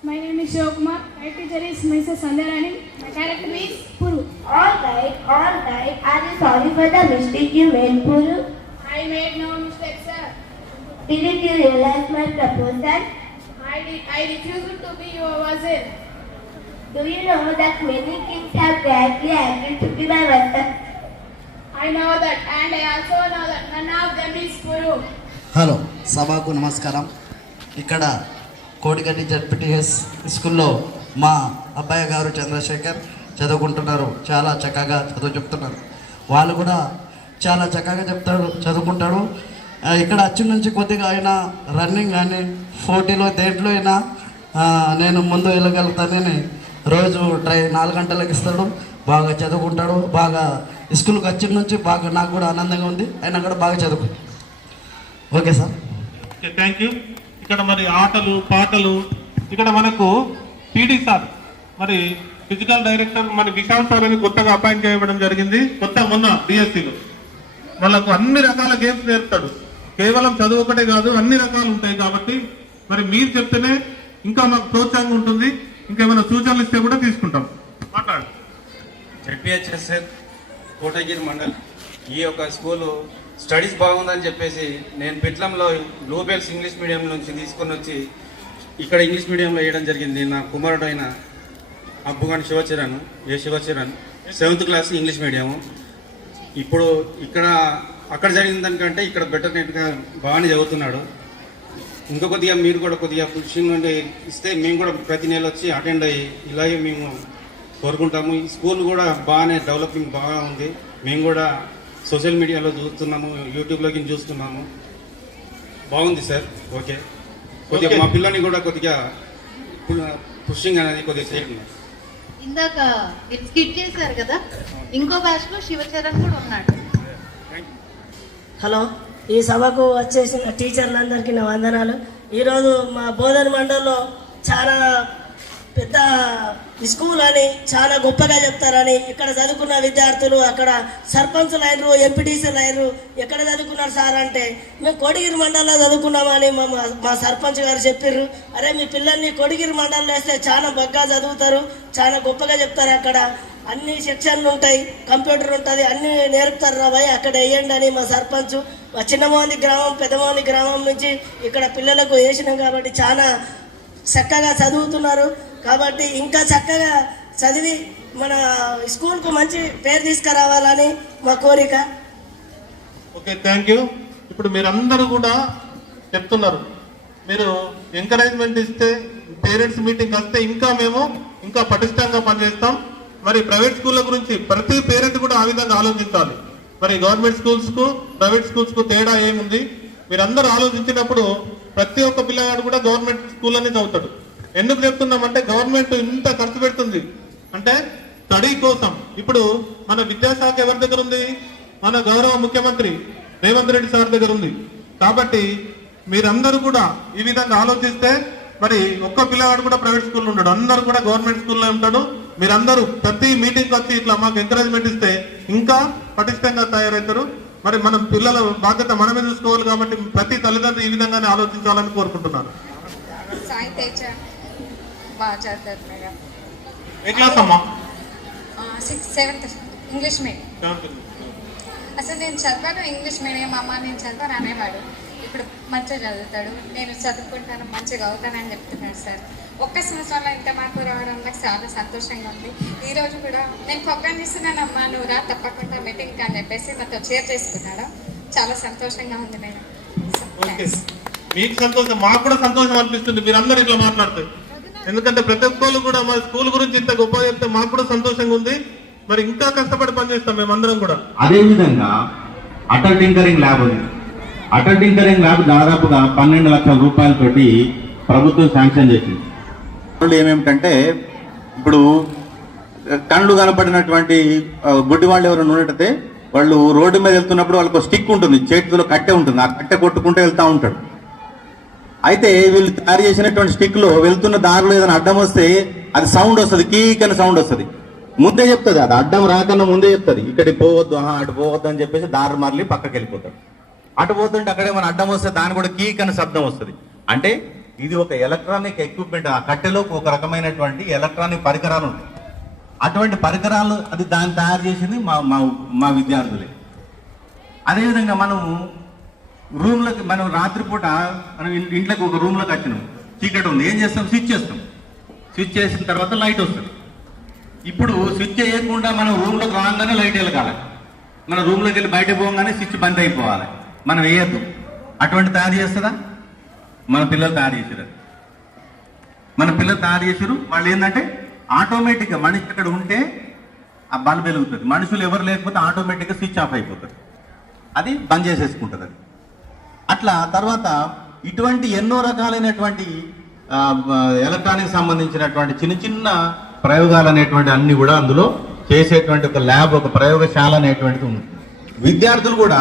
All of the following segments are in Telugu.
My name is Shivakumar. My teacher is Mrs. Sandharani. My character is Puru. All right. Are you sorry for the mistake you made, Puru? I made no mistake, sir. Didn't you realize my proposal? I refused to be your vassal. Do you know that many kings have gladly agreed to be my vassal? I know that, and I also know that none of them is Puru. Hello సభకు నమస్కారం. ఇక్కడ కోటిగడ్డి జడ్పీటీఎస్ స్కూల్లో మా అబ్బాయి గారు చంద్రశేఖర్ చదువుకుంటున్నారు. చాలా చక్కగా చదువు చెప్తున్నారు. వాళ్ళు కూడా చాలా చక్కగా చదువుకుంటాడు. ఇక్కడ వచ్చి నుంచి కొద్దిగా అయినా రన్నింగ్ కానీ పోటీలో దేంట్లో అయినా నేను ముందు వెళ్ళగలుగుతానని రోజు 4 గంటలకు ఇస్తాడు. బాగా చదువుకుంటాడు. బాగా స్కూల్కి వచ్చిన నుంచి బాగా నాకు కూడా ఆనందంగా ఉంది. అయినా కూడా బాగా చదువుకుంటాడు. Okay sir. Okay, thank you. ఇక్కడ మరి ఆటలు పాటలు ఇక్కడ మనకు పీడీ సార్ మరి ఫిజికల్ డైరెక్టర్ మన విశాల్ సార్ అని కొత్తగా అపాయింట్ చేయడం జరిగింది. మొన్న డిఎస్సిలో వాళ్ళకు అన్ని రకాల గేమ్స్ నేర్పుతాడు. కేవలం చదువు ఒకటే కాదు, అన్ని రకాలు ఉంటాయి. కాబట్టి మరి మీరు చెప్తేనే ఇంకా మాకు ప్రోత్సాహం ఉంటుంది. ఇంకేమైనా సూచనలు ఇస్తే కూడా తీసుకుంటాం. మాట్లాడు. జెడ్పీహెచ్ఎస్ఎల్ కోటగిరి మండల్ ఈ యొక్క స్కూలు స్టడీస్ బాగుందని చెప్పేసి నేను పిట్లంలో గ్లోబల్స్ ఇంగ్లీష్ మీడియం నుంచి తీసుకొని వచ్చి ఇక్కడ ఇంగ్లీష్ మీడియంలో వేయడం జరిగింది. నా కుమారుడు అయిన Abbugani Shivacharan 7th class English medium. ఇప్పుడు అక్కడ జరిగిన దానికంటే ఇక్కడ బెటర్ నెట్గా బాగానే చదువుతున్నాడు. ఇంకా కొద్దిగా మీరు కూడా కొద్దిగా పుషింగ్ నుండి ఇస్తే మేము కూడా ప్రతి నెల వచ్చి అటెండ్ అయ్యి ఇలాగే మేము కోరుకుంటాము. ఈ స్కూల్ కూడా బాగానే డెవలపింగ్ బాగా ఉంది. మేము కూడా సోషల్ మీడియాలో చూస్తున్నాము, యూట్యూబ్లోకి చూస్తున్నాము. బాగుంది సార్. ఓకే, కొద్దిగా మా పిల్లని కూడా కొద్దిగా పుషింగ్ అనేది కొద్దిగా చేయండి. ఇందాక స్కిట్ చేశారు కదా, ఇంకో బ్యాచ్ లో శివచరణ్ కూడా ఉన్నాడు. హలో, ఈ సభకు వచ్చేసిన టీచర్లందరికీ నా వందనాలు. ఈరోజు మా బోధన మండలంలో చాలా పెద్ద స్కూల్ అని చాలా గొప్పగా చెప్తారని ఇక్కడ చదువుకున్న విద్యార్థులు అక్కడ సర్పంచులు అయినరు, ఎంపీటీసీలు అయినరు. ఎక్కడ చదువుకున్నారు సార్ అంటే మేము కోటిగిరి మండలంలో చదువుకున్నామని మా సర్పంచ్ గారు చెప్పారు. అరే మీ పిల్లల్ని కోటిగిరి మండలంలో వేస్తే చాలా బాగా చదువుతారు, చాలా గొప్పగా చెప్తారు. అక్కడ అన్ని సెక్షన్లు ఉంటాయి, కంప్యూటర్ ఉంటుంది, అన్నీ నేర్పుతారు రాబాయ్, అక్కడ వేయండి అని మా సర్పంచ్. చిన్నమోంది గ్రామం పెద్దమోంది గ్రామం నుంచి ఇక్కడ పిల్లలకు వేసినాం కాబట్టి చాలా చక్కగా చదువుతున్నారు. కాబట్టి ఇంకా చక్కగా చదివి మన స్కూల్కు మంచి పేరు తీసుకురావాలని మా కోరిక. Okay, thank you. ఇప్పుడు మీరందరూ కూడా చెప్తున్నారు, మీరు ఎంకరేజ్మెంట్ ఇస్తే పేరెంట్స్ మీటింగ్ వస్తే మేము ఇంకా పటిష్టంగా పనిచేస్తాం. మరి ప్రైవేట్ స్కూళ్ళ గురించి ప్రతి పేరెంట్ కూడా ఆ విధంగా ఆలోచించాలి. మరి గవర్నమెంట్ స్కూల్స్కు ప్రైవేట్ స్కూల్స్కు తేడా ఏముంది మీరందరూ ఆలోచించినప్పుడు ప్రతి ఒక్క పిల్లగాడు కూడా గవర్నమెంట్ స్కూల్లోనే చదువుతాడు. ఎందుకు చెప్తున్నామంటే గవర్నమెంట్ ఇంత ఖర్చు పెడుతుంది అంటే స్టడీ కోసం. ఇప్పుడు మన విద్యాశాఖ ఎవరి దగ్గర ఉంది? మన గౌరవ ముఖ్యమంత్రి రేవంత్ రెడ్డి సార్ దగ్గర ఉంది. కాబట్టి మీరందరూ కూడా ఈ విధంగా ఆలోచిస్తే మరి ఒక్క పిల్లవాడు కూడా ప్రైవేట్ స్కూల్లో ఉంటాడు, అందరూ కూడా గవర్నమెంట్ స్కూల్లో ఉంటాడు. మీరందరూ ప్రతి మీటింగ్ వచ్చి ఇట్లా మాకు ఎంకరేజ్మెంట్ ఇస్తే ఇంకా పటిష్టంగా తయారవుతారు. మరి మనం పిల్లల బాధ్యత మనమే చూసుకోవాలి. కాబట్టి ప్రతి తల్లిదండ్రులు ఈ విధంగానే ఆలోచించాలని కోరుకుంటున్నాను. సాయి తేజ బాగా చదువుతారు మేడం. ఏ క్లాస్ అమ్మా? 7th English medium. అసలు నేను చదివాను ఇంగ్లీష్ మీడియం అమ్మ, నేను చదివాను అనేవాడు. ఇప్పుడు మంచిగా చదువుతాడు, నేను చదువుకుంటాను మంచిగా అవుతానని చెప్తున్నాడు సార్. ఒక్క సంవత్సరంలో ఇంత మార్పు రావడం నాకు చాలా సంతోషంగా ఉంది. ఈరోజు కూడా నేను ప్రోగ్రామ్ ఇస్తున్నానమ్మా, నువ్వు రా తప్పకుండా మీటింగ్ అని చెప్పేసి నాతో షేర్ చేసుకున్నాడు. చాలా సంతోషంగా ఉంది మేడం. మీకు సంతోషం, మాకు కూడా సంతోషం అనిపిస్తుంది మీరందరూ ఇట్లా మాట్లాడతారు. ఎందుకంటే ప్రతి ఒక్కరు కూడా మా స్కూల్ గురించి ఇంత గొప్ప చెప్తే మాకు కూడా సంతోషంగా ఉంది. మరి ఇంకా కష్టపడి పనిచేస్తాం మేమందరం కూడా. అదేవిధంగా అటల్ టింకరింగ్ ల్యాబ్ ఉంది. అటల్ టింకరింగ్ ల్యాబ్ దాదాపుగా 12 లక్షల రూపాయలతోటి ప్రభుత్వం శాంక్షన్ చేసింది. ఏమేమిటంటే ఇప్పుడు కళ్ళు కనపడినటువంటి గుడ్డి వాళ్ళు ఎవరైనా ఉన్నట్టయితే వాళ్ళు రోడ్డు మీద వెళ్తున్నప్పుడు వాళ్ళకు స్టిక్ ఉంటుంది, చేతిలో కట్టె ఉంటుంది, ఆ కట్టె కొట్టుకుంటూ వెళ్తూ ఉంటాడు. అయితే వీళ్ళు తయారు చేసినటువంటి స్టిక్ లో వెళ్తున్న దారిలో ఏదైనా అడ్డం వస్తే అది సౌండ్ వస్తుంది, కీక్ అని సౌండ్ వస్తుంది. ముందే చెప్తుంది, అది అడ్డం రాకన్నా ముందే చెప్తుంది, ఇక్కడికి పోవద్దు, అటు పోవద్దు అని చెప్పేసి దారి మరలి పక్కకి వెళ్ళిపోతాడు. అటు పోతుంటే అక్కడే మన అడ్డం వస్తే దాని కూడా కీక్ అని శబ్దం వస్తుంది. అంటే ఇది ఒక ఎలక్ట్రానిక్ ఎక్విప్మెంట్. ఆ కట్టెలో ఒక రకమైనటువంటి ఎలక్ట్రానిక్ పరికరాలు ఉంటాయి. అటువంటి పరికరాలు అది దాన్ని తయారు చేసింది మా మా మా విద్యార్థులే. అదేవిధంగా మనం రాత్రిపూట మనం ఇంట్లోకి ఒక రూమ్లోకి వచ్చినాం, చీకటి ఉంది, ఏం చేస్తాం? స్విచ్ చేస్తాం. స్విచ్ చేసిన తర్వాత లైట్ వస్తుంది. ఇప్పుడు స్విచ్ చేయకుండా మనం రూమ్లోకి రాగానే లైట్ వెలగాలి, మన రూమ్లోకి వెళ్ళి బయట పోగానే స్విచ్ బంద్ అయిపోవాలి. మనం వేయద్దు. అటువంటి తయారు చేస్తుందా? మన పిల్లలు తయారు చేసారు. వాళ్ళు ఏంటంటే ఆటోమేటిక్గా మనిషి అక్కడ ఉంటే ఆ బల్బ్ వెలుగుతుంది, మనుషులు ఎవరు లేకపోతే ఆటోమేటిక్గా స్విచ్ ఆఫ్ అయిపోతుంది, అది బంద్ చేసేసుకుంటుంది అది. అట్లా తర్వాత ఇటువంటి ఎన్నో రకాలైనటువంటి ఎలక్ట్రానిక్ సంబంధించినటువంటి చిన్న చిన్న ప్రయోగాలు అనేటువంటి అన్ని కూడా అందులో చేసేటువంటి ఒక ల్యాబ్, ఒక ప్రయోగశాల అనేటువంటిది ఉంది. విద్యార్థులు కూడా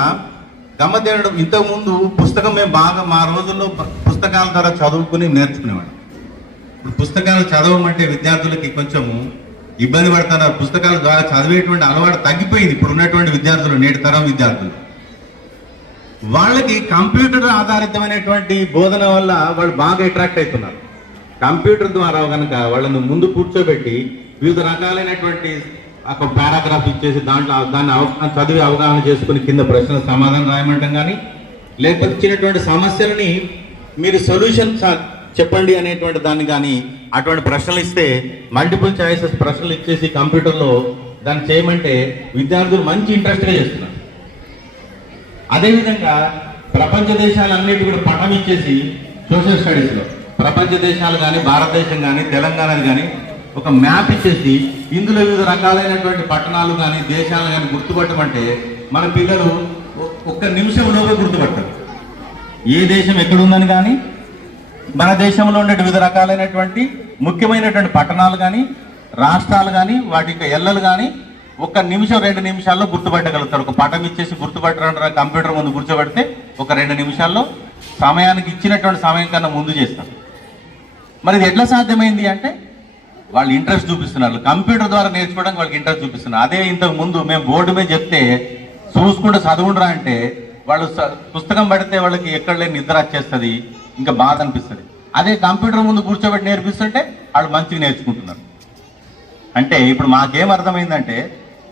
గమ్మతేయడం, ఇంతకుముందు పుస్తకం మేము బాగా మా రోజుల్లో పుస్తకాల ద్వారా చదువుకుని నేర్చుకునేవాడు. ఇప్పుడు పుస్తకాలు చదవమంటే విద్యార్థులకి కొంచెము ఇబ్బంది పడుతున్నారు. పుస్తకాల ద్వారా చదివేటువంటి అలవాటు తగ్గిపోయింది ఇప్పుడు ఉన్నటువంటి విద్యార్థులు, నేటి తరం విద్యార్థులు. వాళ్ళకి కంప్యూటర్ ఆధారితమైనటువంటి బోధన వల్ల వాళ్ళు బాగా అట్రాక్ట్ అవుతున్నారు. కంప్యూటర్ ద్వారా కనుక వాళ్ళని ముందు కూర్చోబెట్టి వివిధ రకాలైనటువంటి ఒక పారాగ్రాఫ్ ఇచ్చేసి దాన్ని చదివి అవగాహన చేసుకుని కింద ప్రశ్నల సమాధానం రాయమంటాం కానీ, లేకపోతే ఇచ్చినటువంటి సమస్యలని మీరు సొల్యూషన్ చెప్పండి అనేటువంటి దాన్ని కానీ అటువంటి ప్రశ్నలు ఇస్తే మల్టిపుల్ చాయిసెస్ ప్రశ్నలు ఇచ్చేసి కంప్యూటర్లో దాన్ని చేయమంటే విద్యార్థులు మంచి ఇంట్రెస్ట్గా చేస్తున్నారు. అదేవిధంగా ప్రపంచ దేశాలన్నిటి కూడా పటం ఇచ్చేసి సోషల్ స్టడీస్లో ప్రపంచ దేశాలు కానీ, భారతదేశం కానీ, తెలంగాణది కానీ ఒక మ్యాప్ ఇచ్చేసి ఇందులో వివిధ రకాలైనటువంటి పట్టణాలు కానీ, దేశాలు కానీ గుర్తుపట్టమంటే మన పిల్లలు ఒక్క నిమిషంలోగా గుర్తుపడతారు. ఏ దేశం ఎక్కడుందని కానీ, మన దేశంలో ఉండే వివిధ రకాలైనటువంటి ముఖ్యమైనటువంటి పట్టణాలు కానీ, రాష్ట్రాలు కానీ, వాటి యొక్క ఎల్లలు కానీ ఒక నిమిషం 2 నిమిషాల్లో గుర్తుపట్టగలుగుతాడు. ఒక పటం ఇచ్చేసి గుర్తుపట్టడం కంప్యూటర్ ముందు కూర్చోబెడితే ఒక 2 నిమిషాల్లో సమయానికి ఇచ్చినటువంటి సమయం కన్నా ముందు చేస్తారు. మరి ఇది ఎట్లా సాధ్యమైంది అంటే వాళ్ళు ఇంట్రెస్ట్ చూపిస్తున్నారు. కంప్యూటర్ ద్వారా నేర్చుకోవడానికి వాళ్ళకి ఇంట్రెస్ట్ చూపిస్తున్నారు. అదే ఇంతకు ముందు మేము బోర్డు మీద చెప్తే చూసుకుంటూ చదువుండ్రా అంటే వాళ్ళు పుస్తకం పడితే వాళ్ళకి ఎక్కడ లేని నిద్ర వచ్చేస్తుంది, ఇంకా బాధ అనిపిస్తుంది. అదే కంప్యూటర్ ముందు కూర్చోబెట్టి నేర్పిస్తుంటే వాళ్ళు మంచిగా నేర్చుకుంటున్నారు. అంటే ఇప్పుడు మాకేం అర్థమైందంటే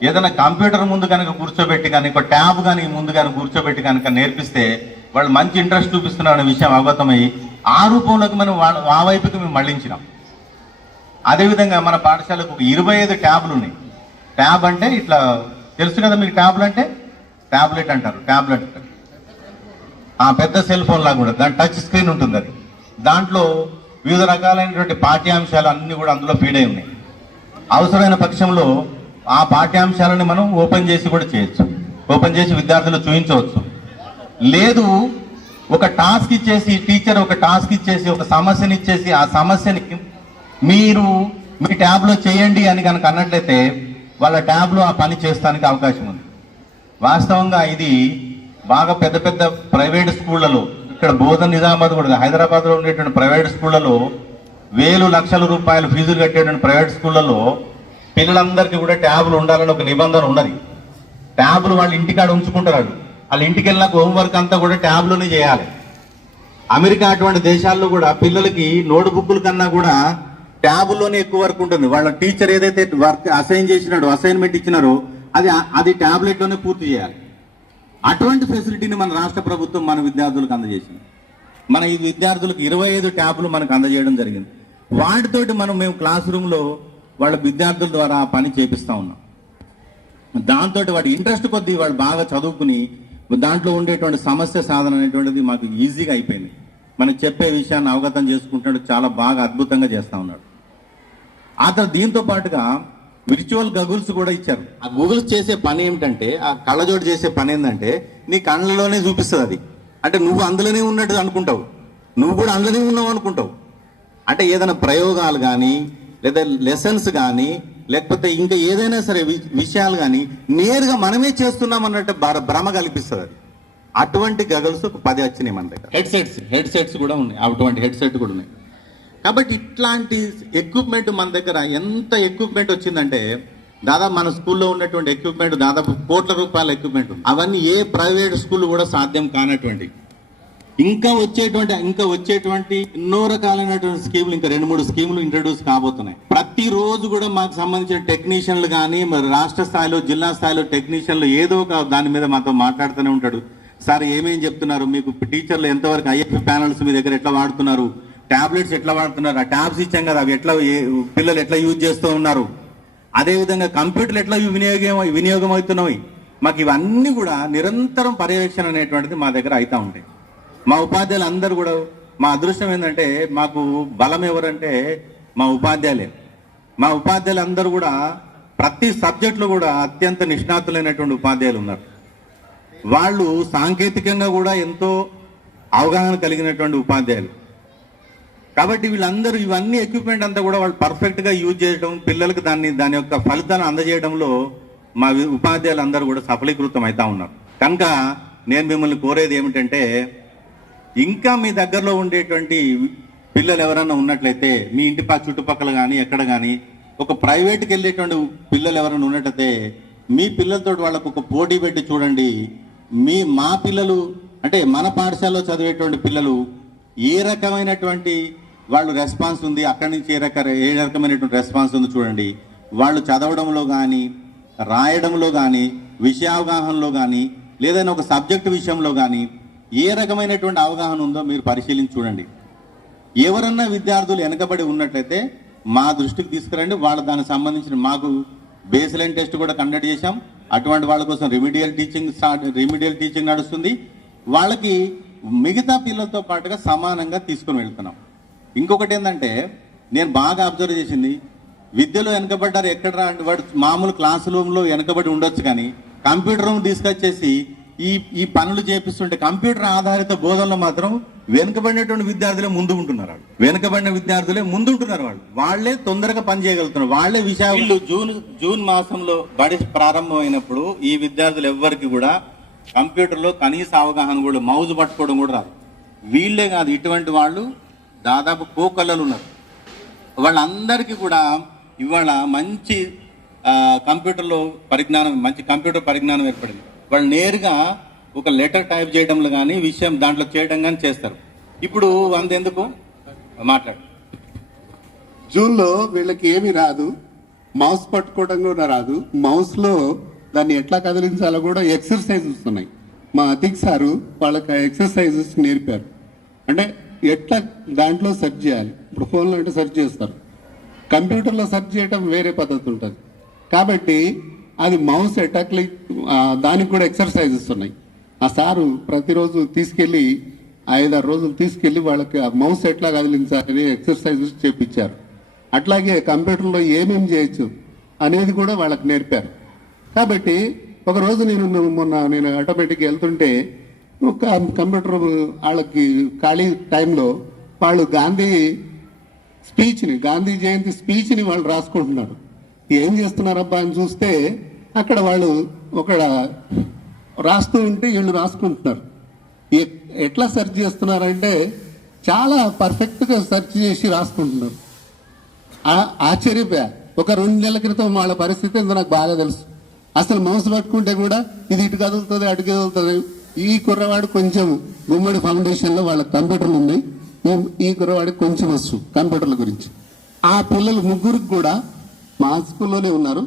ఏదైనా కంప్యూటర్ ముందు కనుక కూర్చోబెట్టి కానీ, ఒక ట్యాబ్ కానీ ముందు కానీ కూర్చోబెట్టి కనుక నేర్పిస్తే వాళ్ళు మంచి ఇంట్రెస్ట్ చూపిస్తున్నారు అనే విషయం అవగతమై ఆ రూపంలోకి మనం ఆ వైపుకి మేము మళ్ళించినాం. అదేవిధంగా మన పాఠశాలకు ఒక 25 ట్యాబ్లు ఉన్నాయి. ట్యాబ్ అంటే ఇట్లా తెలుసు కదా మీకు, ట్యాబ్లు అంటే ట్యాబ్లెట్ అంటారు. ట్యాబ్లెట్ పెద్ద సెల్ ఫోన్ లాగా కూడా దాని టచ్ స్క్రీన్ ఉంటుంది. అది దాంట్లో వివిధ రకాలైనటువంటి పాఠ్యాంశాలు అన్నీ కూడా అందులో ఫీడ్ అయి ఉన్నాయి. అవసరమైన పక్షంలో ఆ పాఠ్యాంశాలను మనం ఓపెన్ చేసి కూడా చేయొచ్చు, ఓపెన్ చేసి విద్యార్థులు చూపించవచ్చు. లేదు ఒక టాస్క్ ఇచ్చేసి టీచర్ ఒక టాస్క్ ఇచ్చేసి ఒక సమస్యని ఇచ్చేసి ఆ సమస్యని మీరు మీ ట్యాబ్లో చేయండి అని కనుక అన్నట్లయితే వాళ్ళ ట్యాబ్లో ఆ పని చేస్తానికి అవకాశం ఉంది. వాస్తవంగా ఇది బాగా పెద్ద పెద్ద ప్రైవేట్ స్కూళ్లలో, ఇక్కడ బోధన్ నిజామాబాద్ కూడా హైదరాబాద్లో ఉండేటువంటి ప్రైవేట్ స్కూళ్లలో 1,000 లక్షల రూపాయలు ఫీజులు కట్టేటువంటి ప్రైవేట్ స్కూళ్లలో పిల్లలందరికీ కూడా ట్యాబ్లు ఉండాలని ఒక నిబంధన ఉన్నది. ట్యాబ్లు వాళ్ళు ఇంటికాడ ఉంచుకుంటారు. వాళ్ళ ఇంటికి వెళ్ళినాక హోంవర్క్ అంతా కూడా ట్యాబ్లోనే చేయాలి. అమెరికా అటువంటి దేశాల్లో కూడా పిల్లలకి నోట్ బుక్ల కన్నా కూడా ట్యాబ్లోనే ఎక్కువ వర్క్ ఉంటుంది. వాళ్ళ టీచర్ ఏదైతే వర్క్ అసైన్మెంట్ ఇచ్చినారో అది ట్యాబ్లెట్లోనే పూర్తి చేయాలి. అటువంటి ఫెసిలిటీని మన రాష్ట్ర ప్రభుత్వం మన విద్యార్థులకు అందజేసింది. మన ఈ విద్యార్థులకు 25 ట్యాబ్లు మనకు అందజేయడం జరిగింది. వాటితోటి మేము క్లాస్ రూమ్లో వాళ్ళ విద్యార్థుల ద్వారా ఆ పని చేపిస్తూ ఉన్నాం. దాంతో వాటి ఇంట్రెస్ట్ కొద్దీ వాళ్ళు బాగా చదువుకుని దాంట్లో ఉండేటువంటి సమస్య సాధన అనేటువంటిది మాకు ఈజీగా అయిపోయింది. మనకు చెప్పే విషయాన్ని అవగతం చేసుకుంటున్నాడు, చాలా బాగా అద్భుతంగా చేస్తూ ఉన్నాడు. ఆ తర్వాత దీంతో పాటుగా విర్చువల్ గగుల్స్ కూడా ఇచ్చారు. ఆ గూగుల్స్ చేసే పని ఏమిటంటే, ఆ కళ్ళజోడు చేసే పని ఏంటంటే నీ కళ్ళలోనే చూపిస్తుంది. అది అంటే నువ్వు అందులోనే ఉన్నట్టు అనుకుంటావు, నువ్వు కూడా అందులోనే ఉన్నావు అనుకుంటావు. అంటే ఏదైనా ప్రయోగాలు కానీ లేదా లెసన్స్ కానీ లేకపోతే ఇంకా ఏదైనా సరే విషయాలు కానీ నేరుగా మనమే చేస్తున్నాం అన్నట్టు భ్రమ కల్పిస్తుంది. అది అటువంటి గగల్స్ ఒక 10 వచ్చినాయి మన దగ్గర. హెడ్ సెట్స్ కూడా ఉన్నాయి, అటువంటి హెడ్ సెట్ కూడా ఉన్నాయి. కాబట్టి ఇట్లాంటి ఎక్విప్మెంట్ మన దగ్గర ఎంత ఎక్విప్మెంట్ వచ్చిందంటే దాదాపు మన స్కూల్లో ఉన్నటువంటి ఎక్విప్మెంట్ దాదాపు ₹1,00,00,000 ఎక్విప్మెంట్ ఉంది. అవన్నీ ఏ ప్రైవేట్ స్కూల్ కూడా సాధ్యం కానటువంటి ఇంకా వచ్చేటువంటి ఎన్నో రకాలైనటువంటి స్కీములు, ఇంకా 2-3 స్కీములు ఇంట్రడ్యూస్ కాబోతున్నాయి. ప్రతిరోజు కూడా మాకు సంబంధించిన టెక్నీషియన్లు కానీ, మరి రాష్ట్ర స్థాయిలో జిల్లా స్థాయిలో టెక్నీషియన్లు ఏదో ఒక దాని మీద మాతో మాట్లాడుతూనే ఉంటాడు. సార్ ఏమేం చెప్తున్నారు, మీకు టీచర్లు ఎంతవరకు ఐఎఫ్ ప్యానల్స్ మీ దగ్గర ఎట్లా వాడుతున్నారు, టాబ్లెట్స్ ఎట్లా వాడుతున్నారు, ఆ ట్యాబ్స్ ఇచ్చాం కదా అవి ఎట్లా పిల్లలు ఎట్లా యూజ్ చేస్తూ ఉన్నారు, అదేవిధంగా కంప్యూటర్లు ఎట్లా వినియోగం అవుతున్నాయి. మాకు ఇవన్నీ కూడా నిరంతరం పర్యవేక్షణ అనేటువంటిది మా దగ్గర అవుతూ ఉంటాయి. మా ఉపాధ్యాయులు అందరూ కూడా, మా అదృష్టం ఏంటంటే మాకు బలం ఎవరంటే మా ఉపాధ్యాయులే. మా ఉపాధ్యాయులు అందరూ కూడా ప్రతి సబ్జెక్టులో కూడా అత్యంత నిష్ణాతులైనటువంటి ఉపాధ్యాయులు ఉన్నారు. వాళ్ళు సాంకేతికంగా కూడా ఎంతో అవగాహన కలిగినటువంటి ఉపాధ్యాయులు. కాబట్టి వీళ్ళందరూ ఇవన్నీ ఎక్విప్మెంట్ అంతా కూడా వాళ్ళు పర్ఫెక్ట్గా యూజ్ చేయడం, పిల్లలకు దాని యొక్క ఫలితాన్ని అందజేయడంలో మా ఉపాధ్యాయులు అందరూ కూడా సఫలీకృతం అవుతా ఉన్నారు. కనుక నేను మిమ్మల్ని కోరేది ఏమిటంటే, ఇంకా మీ దగ్గరలో ఉండేటువంటి పిల్లలు ఎవరైనా ఉన్నట్లయితే, మీ ఇంటి చుట్టుపక్కల కానీ ఎక్కడ కానీ ఒక ప్రైవేట్కి వెళ్ళేటువంటి పిల్లలు ఎవరైనా ఉన్నట్లయితే, మీ పిల్లలతో వాళ్ళకు ఒక పోటీ పెట్టి చూడండి. మా పిల్లలు అంటే మన పాఠశాలలో చదివేటువంటి పిల్లలు ఏ రకమైనటువంటి వాళ్ళు రెస్పాన్స్ ఉంది, అక్కడి నుంచి ఏ రకమైనటువంటి రెస్పాన్స్ ఉంది చూడండి. వాళ్ళు చదవడంలో కానీ, రాయడంలో కానీ, విషయావగాహనలో కానీ, లేదైనా ఒక సబ్జెక్టు విషయంలో కానీ ఏ రకమైనటువంటి అవగాహన ఉందో మీరు పరిశీలించి చూడండి. ఎవరన్నా విద్యార్థులు వెనకబడి ఉన్నట్లయితే మా దృష్టికి తీసుకురండి. దానికి సంబంధించిన మాకు బేస్ లైన్ టెస్ట్ కూడా కండక్ట్ చేశాం. అటువంటి వాళ్ళ కోసం రెమిడియల్ టీచింగ్ నడుస్తుంది. వాళ్ళకి మిగతా పిల్లలతో పాటుగా సమానంగా తీసుకుని వెళ్తున్నాం. ఇంకొకటి ఏంటంటే, నేను బాగా అబ్జర్వ్ చేసింది, విద్యలో వెనకబడ్డారు ఎక్కడ అంటే వాడు మామూలు క్లాస్ రూమ్లో వెనకబడి ఉండొచ్చు, కానీ కంప్యూటర్ రూమ్ తీసుకొచ్చేసి ఈ పనులు చేపిస్తుంటే కంప్యూటర్ ఆధారిత బోధనలో మాత్రం వెనుకబడినటువంటి విద్యార్థులే ముందు ఉంటున్నారు. వాళ్ళే తొందరగా పని చేయగలుగుతున్నారు. వాళ్ళే విషయాలు జూన్ మాసంలో బడి ప్రారంభమైనప్పుడు ఈ విద్యార్థులు ఎవ్వరికి కూడా కంప్యూటర్లో కనీస అవగాహన కూడా, మౌజ్ పట్టుకోవడం కూడా రాదు. వీళ్ళే కాదు, ఇటువంటి వాళ్ళు దాదాపు కోకళ్ళలు ఉన్నారు. వాళ్ళందరికీ కూడా ఇవాళ మంచి కంప్యూటర్ పరిజ్ఞానం ఏర్పడింది. వాళ్ళు నేరుగా ఒక లెటర్ టైప్ చేయడంలో కానీ, విషయం దాంట్లో చేయడం కానీ చేస్తారు. ఇప్పుడు అంతెందుకు మాట్లాడు. జూన్లో వీళ్ళకి ఏమి రాదు, మౌస్ పట్టుకోవడం కూడా రాదు. మౌస్లో దాన్ని ఎట్లా కదిలించాలో కూడా ఎక్సర్సైజెస్ ఉన్నాయి. మా అతిక్ సారు వాళ్ళకి ఎక్సర్సైజెస్ నేర్పారు. అంటే ఎట్లా దాంట్లో సెర్చ్ చేయాలి. ఇప్పుడు ఫోన్లో అంటే సెర్చ్ చేస్తారు, కంప్యూటర్లో సెర్చ్ చేయడం వేరే పద్ధతి ఉంటుంది. కాబట్టి అది మౌస్ ఎట్లా క్లిక్, దానికి కూడా ఎక్సర్సైజెస్ ఉన్నాయి. ఆ సారు ప్రతిరోజు తీసుకెళ్ళి 5-6 రోజులు తీసుకెళ్ళి వాళ్ళకి ఆ మౌస్ ఎట్లా కదిలించాలని ఎక్సర్సైజెస్ చేపించారు. అట్లాగే కంప్యూటర్లో ఏమేమి చేయొచ్చు అనేది కూడా వాళ్ళకి నేర్పారు. కాబట్టి ఒకరోజు నేను ఆటోమేటిక్గా వెళ్తుంటే ఒక కంప్యూటర్ వాళ్ళకి ఖాళీ టైంలో వాళ్ళు గాంధీ జయంతి స్పీచ్ని వాళ్ళు రాసుకుంటున్నారు. ఏం చేస్తున్నారబ్బా అని చూస్తే అక్కడ వాళ్ళు రాస్తూ ఉంటే వీళ్ళు రాసుకుంటున్నారు. ఎట్లా సెర్చ్ చేస్తున్నారంటే చాలా పర్ఫెక్ట్గా సెర్చ్ చేసి రాసుకుంటున్నారు. ఆశ్చర్యపోయా. ఒక 2 నెలల క్రితం వాళ్ళ పరిస్థితి ఏందో నాకు బాగా తెలుసు. అసలు మౌస్ పట్టుకుంటే కూడా ఇది ఇటు కదులుతుంది, అటు కదులుతుంది. ఈ కుర్రవాడు కొంచెం గుమ్మడి ఫౌండేషన్లో వాళ్ళ కంప్యూటర్లు ఉన్నాయి. ఈ కుర్రవాడికి కొంచెం వచ్చు కంప్యూటర్ల గురించి. ఆ పిల్లలు ముగ్గురికి కూడా మా స్కూల్లోనే ఉన్నారు.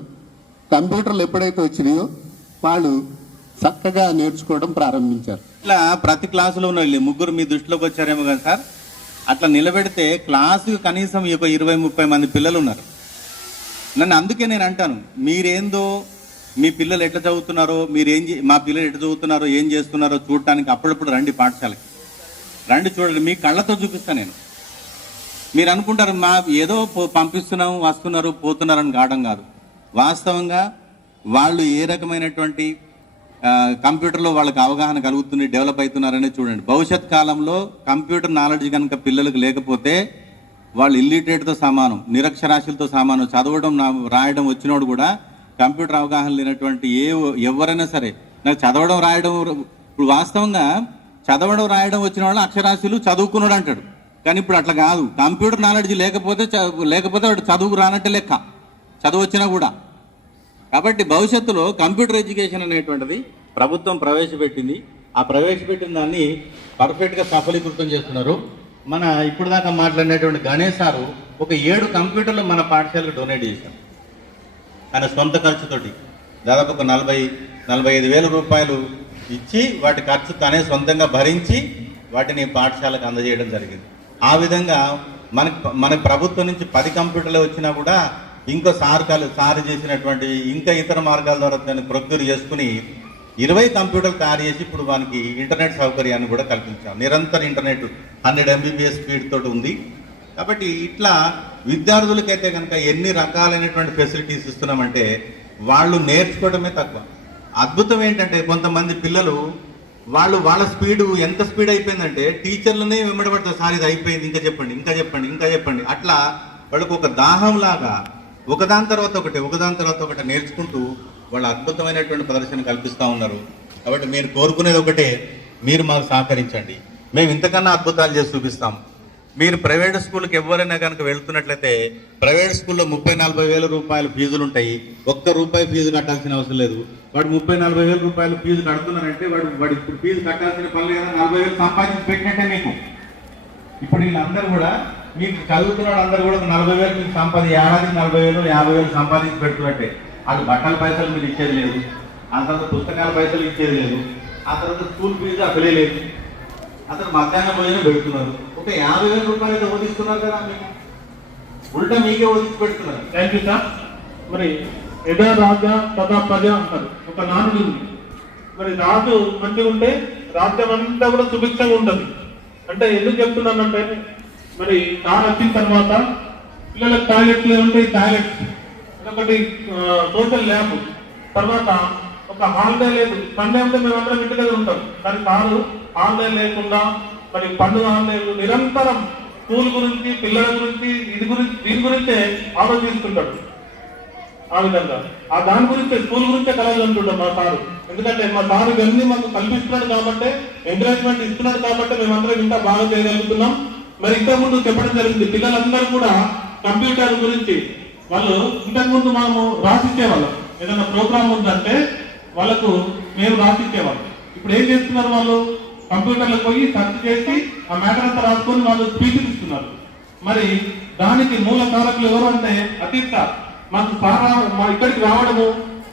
కంప్యూటర్లు ఎప్పుడైతే వచ్చినాయో వాళ్ళు చక్కగా నేర్చుకోవడం ప్రారంభించారు. ఇట్లా ప్రతి క్లాసులో ఉన్న ముగ్గురు మీ దృష్టిలోకి వచ్చారేమో కదా సార్. అట్లా నిలబెడితే క్లాసు కనీసం 20-30 మంది పిల్లలు ఉన్నారు. అందుకే నేను అంటాను, మీరేందో మీ పిల్లలు ఎట్లా చదువుతున్నారో, మా పిల్లలు ఎట్లా చదువుతున్నారో, ఏం చేస్తున్నారో చూడటానికి అప్పుడప్పుడు రండి, పాఠశాలకి రండి, చూడండి. మీ కళ్ళతో చూపిస్తాను నేను. మీరు అనుకుంటారు ఏదో పంపిస్తున్నాం, వస్తున్నారు, పోతున్నారని కావడం కాదు. వాస్తవంగా వాళ్ళు ఏ రకమైనటువంటి కంప్యూటర్లో వాళ్ళకి అవగాహన కలుగుతుంది, డెవలప్ అవుతున్నారనే చూడండి. భవిష్యత్ కాలంలో కంప్యూటర్ నాలెడ్జ్ కనుక పిల్లలకు లేకపోతే వాళ్ళు ఇల్లిటరేట్తో సమానం, నిరక్షరాస్యులతో సమానం. చదవడం రాయడం వచ్చినోడు కూడా కంప్యూటర్ అవగాహన లేనటువంటి ఎవరైనా సరే, నాకు చదవడం రాయడం, ఇప్పుడు వాస్తవంగా చదవడం రాయడం వచ్చిన వాళ్ళు అక్షరాస్యులు, చదువుకున్నాడు అంటాడు. కానీ ఇప్పుడు అట్లా కాదు. కంప్యూటర్ నాలెడ్జ్ లేకపోతే వాడు చదువుకు రానట్టే లెక్క, చదువు వచ్చినా కూడా. కాబట్టి భవిష్యత్తులో కంప్యూటర్ ఎడ్యుకేషన్ అనేటువంటిది ప్రభుత్వం ప్రవేశపెట్టింది. ఆ ప్రవేశపెట్టిన దాన్ని పర్ఫెక్ట్గా సఫలీకృతం చేస్తున్నారు. మన ఇప్పుడు దాకా మాట్లాడినటువంటి గణేష్ సారు ఒక 7 కంప్యూటర్లు మన పాఠశాలకు డొనేట్ చేశారు. ఆయన సొంత ఖర్చుతోటి దాదాపు ఒక 40-45 వేల రూపాయలు ఇచ్చి వాటి ఖర్చు తనే సొంతంగా భరించి వాటిని పాఠశాలకు అందజేయడం జరిగింది. ఆ విధంగా మన ప్రభుత్వం నుంచి 10 కంప్యూటర్లు వచ్చినా కూడా ఇంకో సారు చేసినటువంటి ఇంకా ఇతర మార్గాల ద్వారా దాన్ని ప్రొక్యూర్ చేసుకుని 20 కంప్యూటర్లు తయారు చేసి ఇప్పుడు మనకి ఇంటర్నెట్ సౌకర్యాన్ని కూడా కల్పించాం. నిరంతర ఇంటర్నెట్ 100 Mbps స్పీడ్ తోటి ఉంది. కాబట్టి ఇట్లా విద్యార్థులకైతే కనుక ఎన్ని రకాలైనటువంటి ఫెసిలిటీస్ ఇస్తున్నామంటే వాళ్ళు నేర్చుకోవడమే తక్కువ. అద్భుతం ఏంటంటే కొంతమంది పిల్లలు వాళ్ళ స్పీడు ఎంత స్పీడ్ అయిపోయిందంటే టీచర్లనే వెంబడబడతారు, సార్ ఇది అయిపోయింది ఇంకా చెప్పండి. అట్లా వాళ్ళకు ఒక దాహంలాగా ఒకదాని తర్వాత ఒకటి నేర్చుకుంటూ వాళ్ళు అద్భుతమైనటువంటి ప్రదర్శన కల్పిస్తూ ఉన్నారు. కాబట్టి మీరు కోరుకునేది ఒకటే, మీరు మాకు సహకరించండి, మేము ఇంతకన్నా అద్భుతాలు చేసి చూపిస్తాం. మీరు ప్రైవేట్ స్కూల్కి ఎవరైనా కనుక వెళ్తున్నట్లయితే ప్రైవేట్ స్కూల్లో 30-40 వేల రూపాయలు ఫీజులు ఉంటాయి. ₹1 ఫీజు కట్టాల్సిన అవసరం లేదు. వాడు 30-40 వేల రూపాయలు ఫీజు కడుతున్నారంటే వాడు ఇప్పుడు ఫీజు కట్టాల్సిన పని లేదా 40 వేలు సంపాదించి పెట్టినట్టే మీకు. ఇప్పుడు వీళ్ళందరూ కూడా మీకు చదువుతున్న వాళ్ళందరూ కూడా 40 వేలు మీకు ఏడాదికి 40 వేలు 50 వేలు సంపాదించి పెడుతున్నట్టే. వాళ్ళు బట్టల పైసలు మీరు ఇచ్చేది లేదు, ఆ తర్వాత పుస్తకాల పైసలు ఇచ్చేది లేదు, ఆ తర్వాత స్కూల్ ఫీజు అసలే లేదు, అతను మధ్యాహ్నం భోజనం పెడుతున్నారు. ఒక 50 వేల రూపాయలు ఓదిస్తున్నారు కదా, మీకు ఉల్టా మీకే ఓదించి పెడుతున్నారు. Thank you sir. మరి యథా రాజా తదా ప్రజ అంటారు, ఒక నానుడు ఉంది. మరి రాజు మంచిగా ఉంటే రాజ్యం అంతా కూడా సుభిక్షంగా ఉంటుంది. అంటే ఎందుకు చెప్తున్నానంటే మరి కార్ వచ్చిన తర్వాత పిల్లలకు టాయిలెట్లు ఉంటాయి, టాయిలెట్స్ ఒకటి సోషల్ ల్యాబ్, తర్వాత ఒక హాలిడే లేదు. సండే అంటే మేమందరం ఇంటి దగ్గర ఉంటాం, కానీ కారు హాలిడే లేకుండా మరి పండుగ హాలిడేలు నిరంతరం స్కూల్ గురించి, పిల్లల గురించి, దీని గురించే ఆలోచిస్తుంటాడు. ఆ విధంగా దాని గురించే, స్కూల్ గురించే కలగాలంటుంటాం మా సారు. ఎందుకంటే మా సారు ఇవన్నీ మాకు కల్పిస్తున్నాడు కాబట్టి, ఎంకరేజ్మెంట్ ఇస్తున్నాడు కాబట్టి మేమందరం ఇంకా బాగా చేయగలుగుతున్నాం. మరి ఇంతకు ముందు చెప్పడం జరిగింది, పిల్లలందరూ కూడా కంప్యూటర్ గురించి వాళ్ళు ఇంతకు ముందు మనము రాసిచ్చేవాళ్ళం. ఏదైనా ప్రోగ్రామ్ ఉందంటే వాళ్ళకు మేము రాసిచ్చేవాళ్ళం. ఇప్పుడు ఏం చేస్తున్నారు, వాళ్ళు కంప్యూటర్లకు పోయి సెర్చ్ చేసి ఆ మ్యాటర్ అంతా రాసుకొని వాళ్ళు స్పీచ్ ఇస్తున్నారు. మరి దానికి మూల కారకులు ఎవరు అంటే అతీత్ సార్. మాకు సార్ ఇక్కడికి రావడము,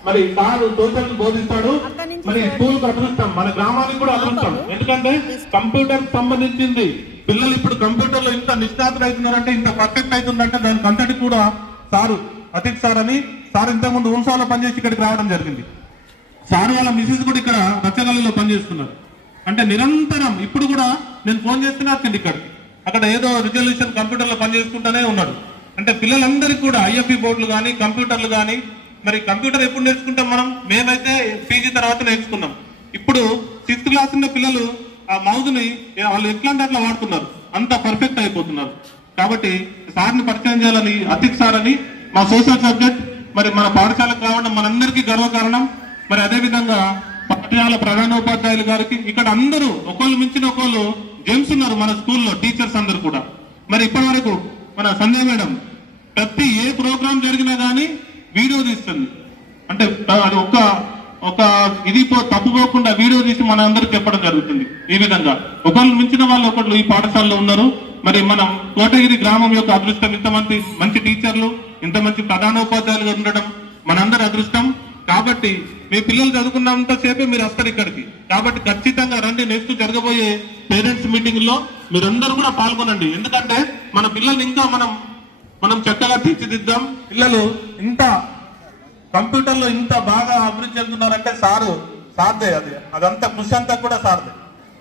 మరి సార్ సోషల్ బోధిస్తాడు. మరి స్కూల్ కు అదృష్టం, మన గ్రామానికి కూడా అదృష్టం. ఎందుకంటే కంప్యూటర్ సంబంధించింది పిల్లలు ఇప్పుడు కంప్యూటర్ లో ఇంత నిష్ణాతులు అవుతున్నారంటే, ఇంత పర్ఫెక్ట్ అవుతుందంటే దానికి అంతటి కూడా సారు అతీత్ సార్ అని సార్ ఇంతకుముందు ఉంసాలో పనిచేసి ఇక్కడికి రావడం జరిగింది. సార్ వాళ్ళ మిసెస్ కూడా ఇక్కడ రచ్చగల్లిలో పనిచేస్తున్నారు. అంటే నిరంతరం ఇప్పుడు కూడా నేను ఫోన్ చేస్తున్నా ఇక్కడికి, అక్కడ ఏదో రిజల్యూషన్ కంప్యూటర్లో పనిచేసుకుంటూనే ఉన్నాడు. అంటే పిల్లలందరికీ కూడా ఐఎఫ్ఈ బోర్డులు కానీ కంప్యూటర్లు కానీ, మరి కంప్యూటర్ ఎప్పుడు నేర్చుకుంటాం మనం? మేమైతే పీజీ తర్వాత నేర్చుకున్నాం. ఇప్పుడు 6th క్లాస్ ఉన్న పిల్లలు ఆ మౌజ్ని వాళ్ళు ఎట్లాంటి అట్లా వాడుతున్నారు, అంత పర్ఫెక్ట్ అయిపోతున్నారు. కాబట్టి సార్ని పరిచయం చేయాలని అతీత్ సార్ అని మా సోషల్ సబ్జెక్ట్ మరి మన పాఠశాలకు రావడం మనందరికీ గర్వకారణం. మరి అదేవిధంగా పాఠశాల ప్రధానోపాధ్యాయులు గారికి, ఇక్కడ అందరూ ఒకళ్ళు మించిన ఒకళ్ళు జెమ్స్ ఉన్నారు మన స్కూల్లో, టీచర్స్ అందరు కూడా. మరి ఇప్పటి వరకు మన సంజయ్ మేడం ప్రతి ఏ ప్రోగ్రామ్ జరిగినా కానీ వీడియో తీస్తుంది. అంటే అది ఒక ఇది తప్పుకోకుండా వీడియో తీసి మన అందరికి చెప్పడం జరుగుతుంది. ఈ విధంగా ఒకళ్ళు మించిన వాళ్ళు ఒకళ్ళు ఈ పాఠశాలలో ఉన్నారు. మరి మనం కోటగిరి గ్రామం యొక్క అదృష్టం, ఇంతమంది మంచి టీచర్లు, ఇంత మంచి ప్రధానోపాధ్యాయులుగా ఉండడం మనందరి అదృష్టం. కాబట్టి మీ పిల్లలు చదువుకున్నంత సేపే మీరు వస్తారు ఇక్కడికి. కాబట్టి ఖచ్చితంగా రండి. నెక్స్ట్ జరగబోయే పేరెంట్స్ మీటింగ్ లో మీరందరూ కూడా పాల్గొనండి. ఎందుకంటే మన పిల్లల్ని ఇంకా మనం చక్కగా తీర్చిదిద్దాం. పిల్లలు ఇంత కంప్యూటర్ లో ఇంత బాగా అభివృద్ధి చెందుతున్నారంటే సార్దే, అదంతా కృషి అంతా కూడా సార్దే.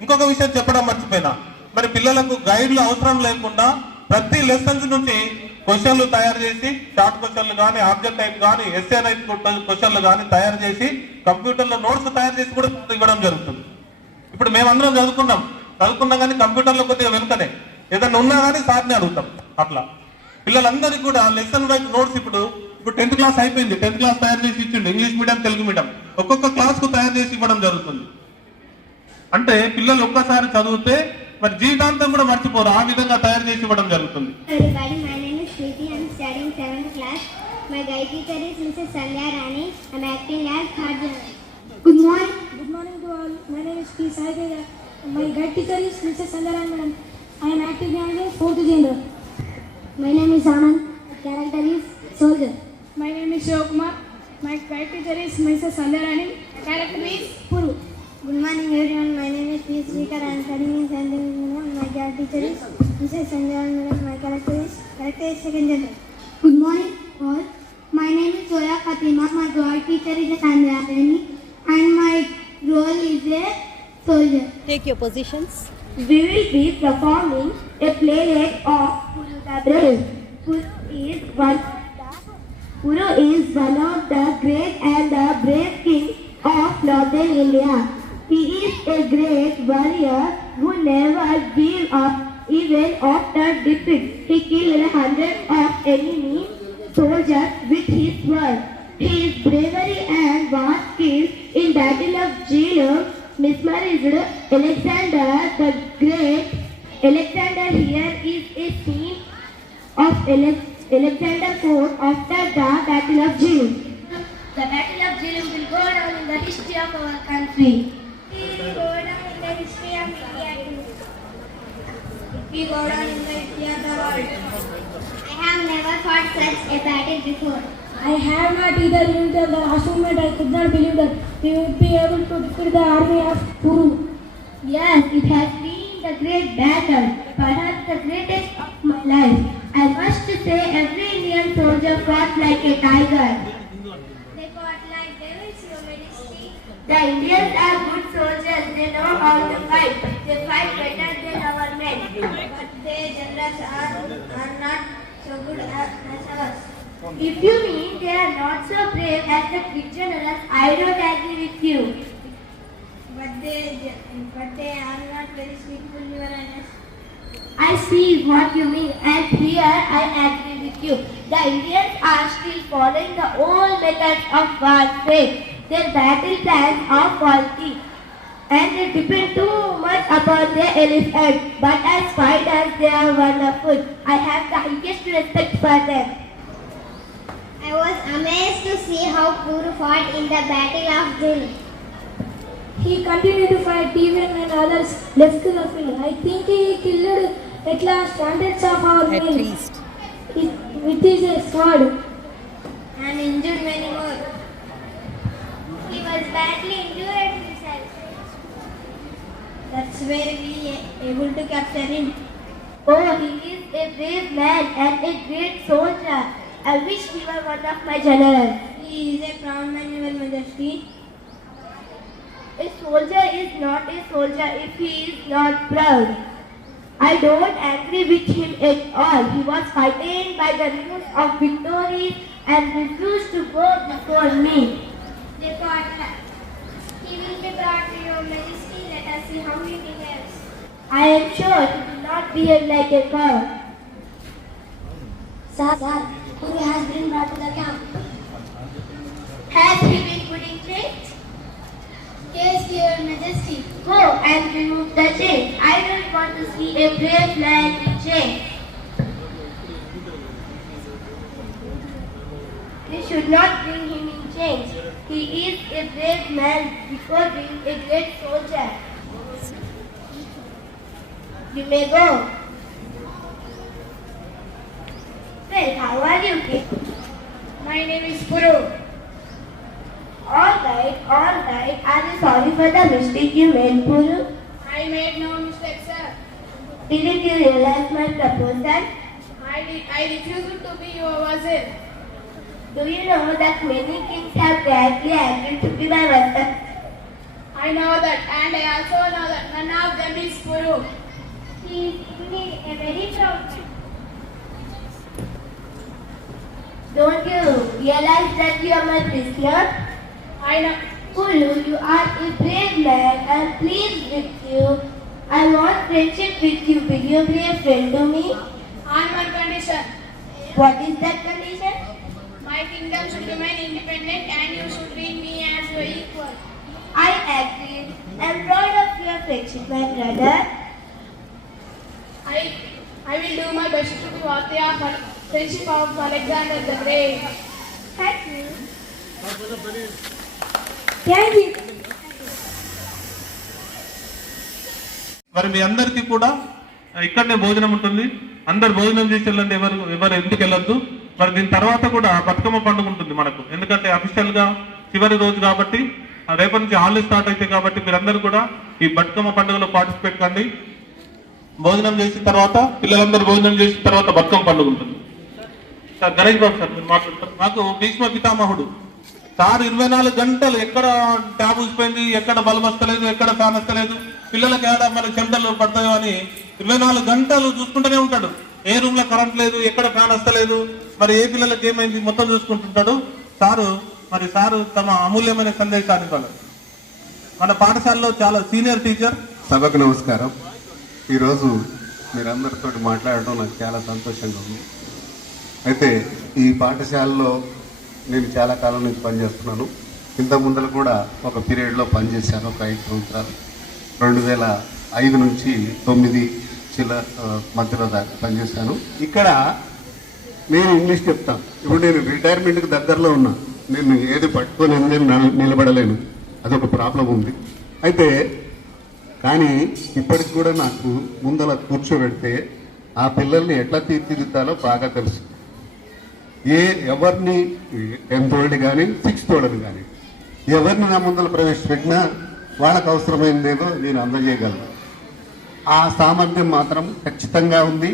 ఇంకొక విషయం చెప్పడం మర్చిపోయినా, మరి పిల్లలకు గైడ్లు అవసరం లేకుండా ప్రతి లెసన్స్ నుంచి క్వశ్చన్లు తయారు చేసి, షార్ట్ క్వశ్చన్లు కానీ, ఆబ్జెక్ట్ టైప్ కానీ, ఎస్ఏ టైప్ క్వశ్చన్లు కానీ తయారు చేసి కంప్యూటర్లో నోట్స్ తయారు చేసి కూడా ఇవ్వడం జరుగుతుంది. ఇప్పుడు మేమందరం చదువుకున్నాం కానీ కంప్యూటర్లో కొద్దిగా వెనుకనే, ఏదైనా ఉన్నా కానీ సార్ని అడుగుతాం. అట్లా పిల్లలందరికీ కూడా లెసన్ వైజ్ నోట్స్ ఇప్పుడు 10th క్లాస్ అయిపోయింది, 10th క్లాస్ తయారు చేసి ఇచ్చిండు. ఇంగ్లీష్ మీడియం, తెలుగు మీడియం ఒక్కొక్క క్లాస్ కు తయారు చేసి ఇవ్వడం జరుగుతుంది. అంటే పిల్లలు ఒక్కసారి చదివితే మరి జీవితాంతం కూడా మర్చిపోరు, ఆ విధంగా తయారు చేసి ఇవ్వడం జరుగుతుంది. My guide teacher is Mrs. Salya Rani. I'm acting as third. Good morning. Good morning to all. My name is P. Sai Teja. My guide teacher is Mrs. Sandaran Madam. I am active in 4th gender. My name is Anand. My character is soldier. My name is Shivakumar. My guide teacher is Mrs. Sandarani. My character is Puru. Good morning everyone. My name is P. Srikar. I am studying in St. Madam. My guide teacher is Mrs. Sandaran Madam. My character is second gender. Good morning all. My name is Zoya Fatima. My guide teacher is Sandarani. And my role is a soldier. Take your positions. We will be performing a playlet of Puru the Brave. Puru is one of the great and the brave king of northern India. He is a great warrior who never gave up even after defeat. He killed hundreds of enemy soldiers with his sword. His bravery and was killed in Battle of Jhelum mesmerized Alexander the Great. Alexander here is a scene of Alexander fought after the Battle of Jhelum. The Battle of Jhelum will go down in the history of our country. It will go down in the history of India. It will go down in the history of the world. I have never fought such a battle before. I have not either been the last moment. I could not believe that we would be able to defeat the army of Puru. Yes, it has been the great battle, perhaps the greatest of my life. I must say every Indian soldier fought like a tiger. They fought like devils, Your Majesty. The Indians are good soldiers. They know how to fight. They fight better than our men. But their generals are not so good as us. If you mean they are not so brave as the Greek generals, I don't agree with you. But they are not very skillful, Your Highness. I see what you mean, and here I agree with you. The Indians are still following the old methods of warfare. Their battle plans are faulty, and they depend too much upon their elephant. But as fighters, they are wonderful. I have the highest respect for them. I was amazed to see how Puru fought in the Battle of Jhelum. He continued to fight even when others left the field. I think he killed at last hundreds of our men with his sword And injured many more. He was badly injured himself. That's where we able to capture him. Oh, he is a brave man and a great soldier. I wish he were one of my generals. He is a proud man, Your Majesty. A soldier is not a soldier if he is not proud. I don't agree with him at all. He was fighting by the news of victory and refused to go before me. He will be brought to Your Majesty. Let us see how he behaves. I am sure he will not behave like a cow. Sir, Puru has been brought to the camp. Has he been put in chains? Yes, Your Majesty. Go and remove the chains. I don't want to see a brave man in chains. You should not bring him in chains. He is a brave man before being a great soldier. You may go. Well, how are you, kid? My name is Puru. All right. Are you sorry for the mistake you made, Puru? I made no mistake, sir. Didn't you realize my proposal? I refused to be your vassal. Do you know that many kings have gladly agreed to be my vassal? I know that, and I also know that none of them is Puru. He is indeed a very proud man. Don't you realize that you are my prisoner? I know. Puru, you are a brave man and pleased with you. I want friendship with you. Will you be a friend to me? On one condition. What is that condition? My kingdom should remain independent and you should treat me as your equal. I agree. I am proud of your friendship, my brother. I will do my best to be worthy of friendship of Alexander the Great. Thank you. Thank you. మరి మీ అందరికీ కూడా ఇక్కడనే భోజనం ఉంటుంది. అందరు భోజనం చేసి వెళ్ళండి, ఎవరు ఎందుకు వెళ్ళొద్దు. మరి దీని తర్వాత కూడా బతుకమ్మ పండుగ ఉంటుంది మనకు, ఎందుకంటే అఫీషియల్ గా చివరి రోజు కాబట్టి రేపటి నుంచి హాలిడే స్టార్ట్ అవుతాయి కాబట్టి మీరందరూ కూడా ఈ బతుకమ్మ పండుగలో పార్టిసిపేట్ కండి. భోజనం చేసిన తర్వాత పిల్లలందరూ భోజనం చేసిన తర్వాత బతుకమ్మ పండుగ ఉంటుంది. సార్ గణేష్ బాబు సార్ మీరు మాట్లాడతారు. నాకు భీష్మ పితామహుడు సార్ 24 గంటలు ఎక్కడ ట్యాబ్ ఊసిపోయింది, ఎక్కడ బల్బ్ వస్తలేదు, ఎక్కడ ఫ్యాన్ వస్తలేదు, పిల్లలకి ఏడా మన చెమటలు పడతాయో అని 24 గంటలు చూసుకుంటూనే ఉంటాడు. ఏ రూమ్ లో కరెంట్ లేదు, ఎక్కడ ఫ్యాన్ వస్తలేదు, మరి ఏ పిల్లలకి ఏమైంది మొత్తం చూసుకుంటుంటాడు సారు. మరి సారు తమ అమూల్యమైన సందేశాన్ని ఇవ్వాలి. మన పాఠశాలలో చాలా సీనియర్ టీచర్. సభకు నమస్కారం. ఈరోజు మీరందరితో మాట్లాడటం నాకు చాలా సంతోషంగా ఉంది. అయితే ఈ పాఠశాలలో నేను చాలా కాలం నుంచి పనిచేస్తున్నాను. ఇంత ముందర కూడా ఒక పీరియడ్లో పనిచేశాను, ఒక 5 సంవత్సరాలు. 2005 నుంచి 9 మధ్యలో దాకా పనిచేశాను. ఇక్కడ నేను ఇంగ్లీష్ చెప్తాను. ఇప్పుడు నేను రిటైర్మెంట్కి దగ్గరలో ఉన్నా, నేను ఏది పట్టుకొని నిలబడలేను, అదొక ప్రాబ్లం ఉంది. అయితే కానీ ఇప్పటికి కూడా నాకు ముందల కూర్చోబెడితే ఆ పిల్లల్ని ఎట్లా తీర్చిదిద్దాలో బాగా తెలుసు. ఎవరిని 10th వాళ్ళని కానీ 6th వాళ్ళని కానీ ఎవరిని నా ముందర ప్రవేశపెట్టినా వాళ్ళకు అవసరమైనదేదో నేను అందజేయగలను. ఆ సామర్థ్యం మాత్రం ఖచ్చితంగా ఉంది.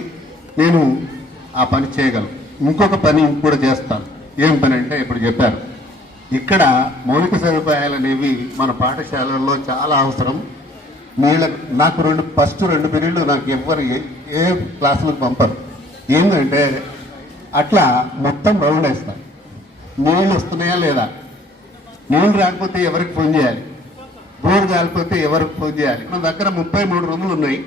నేను ఆ పని చేయగలను. ఇంకొక పని కూడా చేస్తాను. ఏం పని అంటే ఇప్పుడు చెప్పారు, ఇక్కడ మౌలిక సదుపాయాలు అనేవి మన పాఠశాలల్లో చాలా అవసరం. నాకు ఫస్ట్ 2 పీరియడ్లు నాకు ఎవరు ఏ క్లాసులకు పంపరు. ఏంటంటే అట్లా మొత్తం రౌండ్ వేస్తారు. నీళ్ళు వస్తున్నాయా లేదా, నీళ్ళు రాకపోతే ఎవరికి ఫోన్ చేయాలి, బోర్ కాలిపోతే ఎవరికి ఫోన్ చేయాలి. మన దగ్గర 33 రూములు ఉన్నాయి.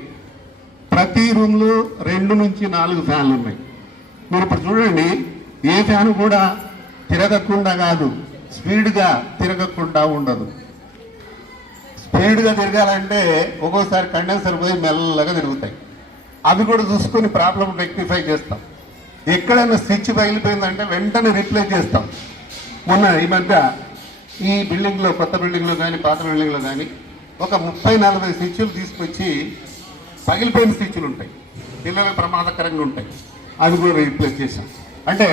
ప్రతి రూమ్లో 2 నుంచి 4 ఫ్యాన్లు ఉన్నాయి. మీరు ఇప్పుడు చూడండి, ఏ ఫ్యాన్ కూడా తిరగకుండా కాదు, స్పీడ్గా తిరగకుండా ఉండదు. స్పీడ్గా తిరగాలంటే ఒక్కోసారి కండెన్సర్ పోయి మెల్లగా తిరుగుతాయి. అవి కూడా చూసుకొని ప్రాబ్లం రెక్టిఫై చేస్తాం. ఎక్కడైనా స్విచ్ పగిలిపోయిందంటే వెంటనే రీప్లేస్ చేస్తాం. మొన్న ఈ మధ్య ఈ బిల్డింగ్లో, కొత్త బిల్డింగ్లో కానీ పాత బిల్డింగ్లో కానీ ఒక 30-40 స్విచ్లు తీసుకొచ్చి, పగిలిపోయిన స్విచ్లు ఉంటాయి, పిల్లలకు ప్రమాదకరంగా ఉంటాయి, అవి కూడా రీప్లేస్ చేశాం. అంటే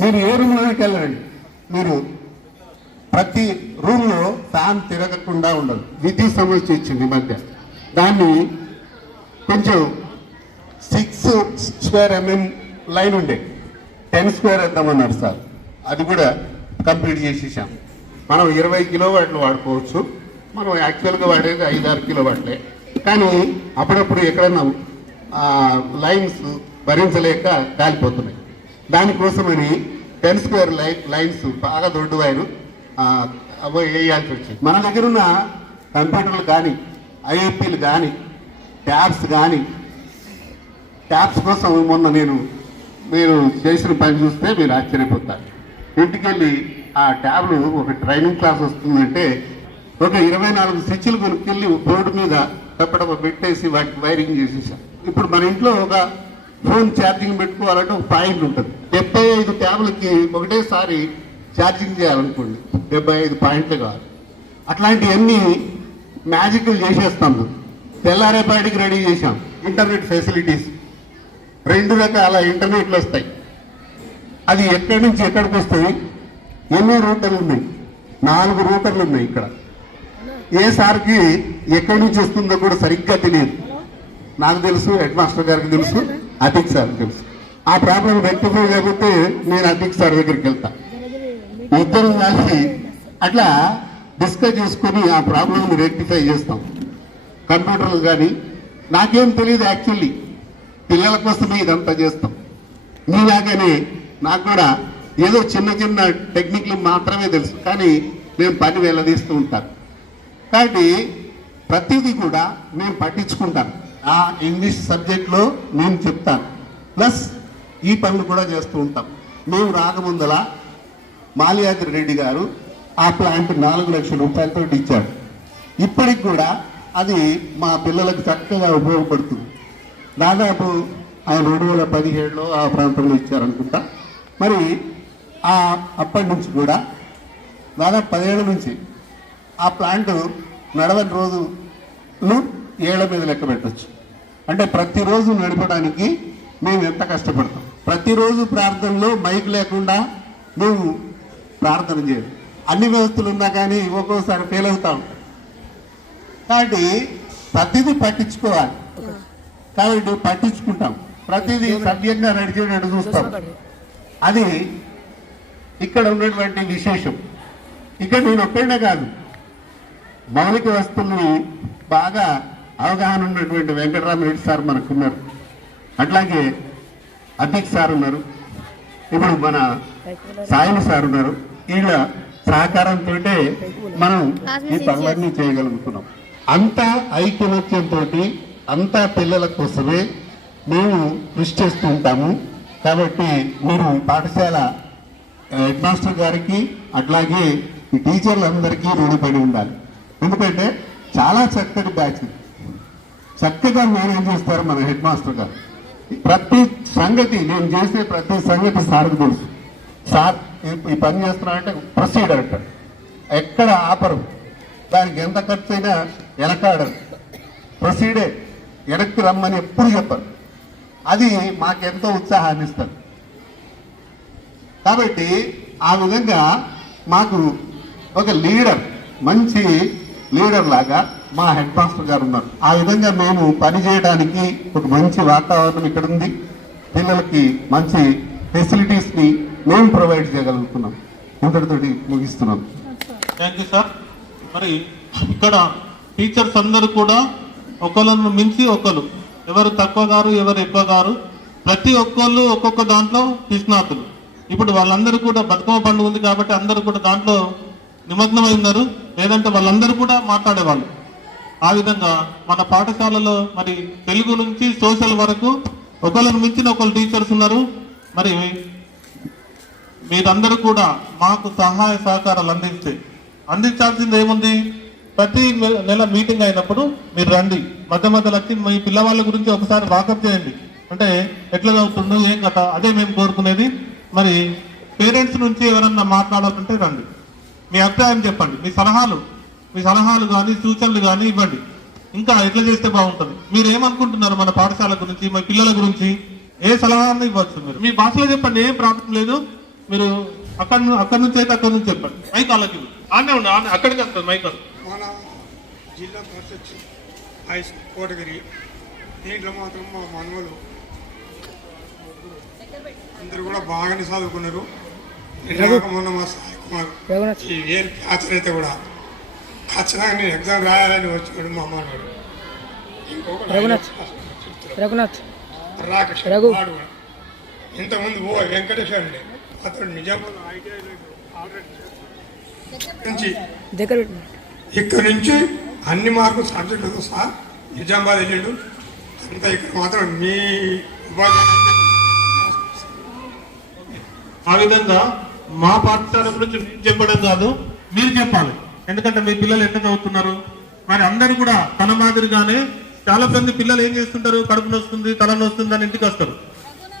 మీరు ఏ రూమ్లోకి వెళ్ళండి, మీరు ప్రతి రూమ్లో ఫ్యాన్ తిరగకుండా ఉండదు. విద్యుత్ సమస్య ఇచ్చింది ఈ మధ్య, దాన్ని కొంచెం 6 స్క్వేర్ mm లైన్ ఉండే 10 స్క్వేర్ వేద్దామన్నారు సార్. అది కూడా కంప్లీట్ చేసేసాం. మనం 20 కిలోవాట్లు వాడుకోవచ్చు. మనం యాక్చువల్గా వాడేది 5-6 కిలోవాట్లే. కానీ అప్పుడప్పుడు ఎక్కడన్నా లైన్స్ భరించలేక కాలిపోతున్నాయి. దానికోసమని 10 స్క్వేర్ లైన్స్ బాగా దొడ్డు వైరు వేయాల్సి వచ్చింది. మన దగ్గర ఉన్న కంప్యూటర్లు కానీ, ఐఐపీలు కానీ, ట్యాబ్స్ కోసం మొన్న మీరు చేసిన పని చూస్తే మీరు ఆశ్చర్యపోతారు. ఇంటికి వెళ్ళి ఆ ట్యాబ్లు ఒక ట్రైనింగ్ క్లాస్ వస్తుందంటే ఒక 24 స్విచ్లు కొనుక్కెళ్ళి బోర్డు మీద తప్పడమ పెట్టేసి వాటికి వైరింగ్ చేసేసాం. ఇప్పుడు మన ఇంట్లో ఒక ఫోన్ ఛార్జింగ్ పెట్టుకోవాలంటే ఒక పాయింట్ ఉంటుంది. 75 ట్యాబ్లకి ఒకటేసారి ఛార్జింగ్ చేయాలనుకోండి, 75 పాయింట్లు కావాలి. అట్లాంటివన్నీ మ్యాజిక్లు చేసేస్తాము. తెల్లారేపాటికి రెడీ చేశాం. ఇంటర్నెట్ ఫెసిలిటీస్ 2 రకాల ఇంటర్నెట్లు వస్తాయి. అది ఎక్కడి నుంచి ఎక్కడికి వస్తాయి, ఎన్నో రూటర్లు ఉన్నాయి, 4 రూటర్లు ఉన్నాయి. ఇక్కడ ఏ సార్కి ఎక్కడి నుంచి వస్తుందో కూడా సరిగ్గా తెలియదు. నాకు తెలుసు, హెడ్ మాస్టర్ గారికి తెలుసు, అతిక్ సార్కి తెలుసు. ఆ ప్రాబ్లం రెక్టిఫై చేయకపోతే నేను అతిక్ సార్ దగ్గరికి వెళ్తా. ఇద్దరు కలిసి అట్లా డిస్కస్ చేసుకొని ఆ ప్రాబ్లంని రెక్టిఫై చేస్తాం. కంప్యూటర్లు కానీ నాకేం తెలియదు, యాక్చువల్లీ పిల్లల కోసమే ఇదంతా చేస్తాం. మీలాగానే నాకు కూడా ఏదో చిన్న టెక్నిక్లు మాత్రమే తెలుసు, కానీ నేను పని వెళ్ళదీస్తూ ఉంటాను. కాబట్టి ప్రతిదీ కూడా నేను పట్టించుకుంటాను. ఆ ఇంగ్లీష్ సబ్జెక్ట్లో నేను చెప్తాను, ప్లస్ ఈ పనులు కూడా చేస్తూ ఉంటాం. మేము రాకముందల మాల్యాద్రి రెడ్డి గారు ఆ ప్లాంట్ 4 లక్షల రూపాయలతో ఇచ్చాడు. ఇప్పటికి కూడా అది మా పిల్లలకు చక్కగా ఉపయోగపడుతుంది. దాదాపు ఆయన 2017లో ఆ ప్రాంతంలో ఇచ్చారనుకుంటా. మరి అప్పటి నుంచి కూడా దాదాపు 10 ఏళ్ళ నుంచి ఆ ప్లాంట్ నడవని రోజులు ఏళ్ల మీద లెక్క పెట్టచ్చు. అంటే ప్రతిరోజు నడపడానికి మేము ఎంత కష్టపడతాం. ప్రతిరోజు ప్రార్థనలో మైక్ లేకుండా మేము ప్రార్థన చేయదు. అన్ని వ్యవస్థలు ఉన్నా కానీ ఒక్కోసారి ఫెయిల్ అవుతాం. కాబట్టి ప్రతిదీ పట్టించుకోవాలి. కాబట్టి పట్టించుకుంటాం, ప్రతిదీ సవ్యంగా నడిచేటట్టు చూస్తాం. అది ఇక్కడ ఉన్నటువంటి విశేషం. ఇక్కడ నేను ఒక్కడే కాదు, మౌలిక వస్తువులను బాగా అవగాహన ఉన్నటువంటి వెంకటరామరెడ్డి సార్ మనకున్నారు, అట్లాగే అధ్యక్ష సార్ ఉన్నారు, ఇప్పుడు మన సాయిలు సార్ ఉన్నారు. వీళ్ళ సహకారంతో మనం ఈ పనులన్నీ చేయగలుగుతున్నాం. అంతా ఐక్యమత్యంతో అంతా పిల్లల కోసమే మేము కృషి చేస్తూ ఉంటాము. కాబట్టి మీరు పాఠశాల హెడ్ మాస్టర్ గారికి అట్లాగే ఈ టీచర్లందరికీ రుణపడి ఉండాలి. ఎందుకంటే చాలా చక్కటి బ్యాచ్, చక్కగా మేనేజ్ చేస్తారు మన హెడ్ మాస్టర్ గారు. ప్రతి సంగతి, నేను చేసే ప్రతి సంగతి సార్కు తెలుసు. సార్ ఈ పని చేస్తున్నారంటే ప్రొసీడ్ అంటారు, ఎక్కడ ఆపరు, దానికి ఎంత ఖర్చు అయినా వెనకాడరు, ప్రొసీడే, వెనక్కి రమ్మని ఎప్పుడు చెప్పరు. అది మాకెంతో ఉత్సాహాన్ని ఇస్తుంది. కాబట్టి ఆ విధంగా మాకు ఒక లీడర్, మంచి లీడర్ లాగా మా హెడ్ మాస్టర్ గారు ఉన్నారు. ఆ విధంగా మేము పనిచేయడానికి ఒక మంచి వాతావరణం ఇక్కడ ఉంది. పిల్లలకి మంచి ఫెసిలిటీస్ని మేము ప్రొవైడ్ చేయగలుగుతున్నాం. ఇంతటితోటి ముగిస్తున్నాం. Thank you sir. మరి ఇక్కడ టీచర్స్ అందరూ కూడా ఒకళ్ళను మించి ఒకరు, ఎవరు తక్కువ గారు ఎవరు ఎక్కువ గారు, ప్రతి ఒక్కళ్ళు ఒక్కొక్క దాంట్లో నిష్ణాతులు. ఇప్పుడు వాళ్ళందరూ కూడా బతుకమ్మ పండుగ ఉంది కాబట్టి అందరూ కూడా దాంట్లో నిమగ్నమై ఉన్నారు, లేదంటే వాళ్ళందరూ కూడా మాట్లాడేవాళ్ళు. ఆ విధంగా మన పాఠశాలలో మరి తెలుగు నుంచి సోషల్ వరకు ఒకళ్ళను మించిన ఒకళ్ళు టీచర్స్ ఉన్నారు. మరి మీరందరూ కూడా మాకు సహాయ సహకారాలు అందించాల్సింది ఏముంది, ప్రతి నెల మీటింగ్ అయినప్పుడు మీరు రండి, మధ్య మధ్యలో వచ్చి మీ పిల్లవాళ్ళ గురించి ఒకసారి వాకప్ చేయండి. అంటే ఎట్లా చదువుతుండో ఏం కథ, అదే మేము కోరుకునేది. మరి పేరెంట్స్ నుంచి ఎవరన్నా మాట్లాడాలంటే రండి, మీ అభిప్రాయం చెప్పండి, మీ సలహాలు కానీ సూచనలు కానీ ఇవ్వండి. ఇంకా ఎట్లా చేస్తే బాగుంటుంది, మీరు ఏమనుకుంటున్నారు మన పాఠశాల గురించి, మన పిల్లల గురించి ఏ సలహాలను ఇవ్వచ్చు. మీరు మీ భాషలో చెప్పండి, ఏం ప్రాబ్లం లేదు. మీరు అక్కడి నుంచి అయితే అక్కడి నుంచి చెప్పండి. మైక్ వాళ్ళకి ఆనే ఉండి అక్కడికి వస్తుంది మైక్. మన జిల్లా పరిషత్ హై స్కూల్ కోటగిరి, దీంట్లో మాత్రం మా మనవలు అందరూ కూడా బాగానే చదువుకున్నారు. మొన్న మా సాయి కుమార్ ఈ ఏం ప్యాచర్ అయితే కూడా ఖచ్చితంగా నేను ఎగ్జామ్ రాయాలని వచ్చాడు మా మనవాడు. రాకేష్ వాడు కూడా ఇంతకుముందు వెంకటేశ్వర అండి, అతడు నిజామాబాద్ ఐటీఐలో ఇక్కడ నుంచి అన్ని మార్కులు సబ్జెక్టులతో సహా నిజామాబాద్ వెళ్ళాడు. అంతా ఇక్కడ మాత్రం మీ ఆ విధంగా మా పాఠశాల గురించి మేము చెప్పడం కాదు, మీరు చెప్పాలి. ఎందుకంటే మీ పిల్లలు ఎట్లా చదువుతున్నారు. మరి అందరూ కూడా తన మాదిరిగానే, చాలా మంది పిల్లలు ఏం చేస్తుంటారు, కడుపు నొస్తుంది తల నొస్తుంది అని ఇంటికి వస్తారు.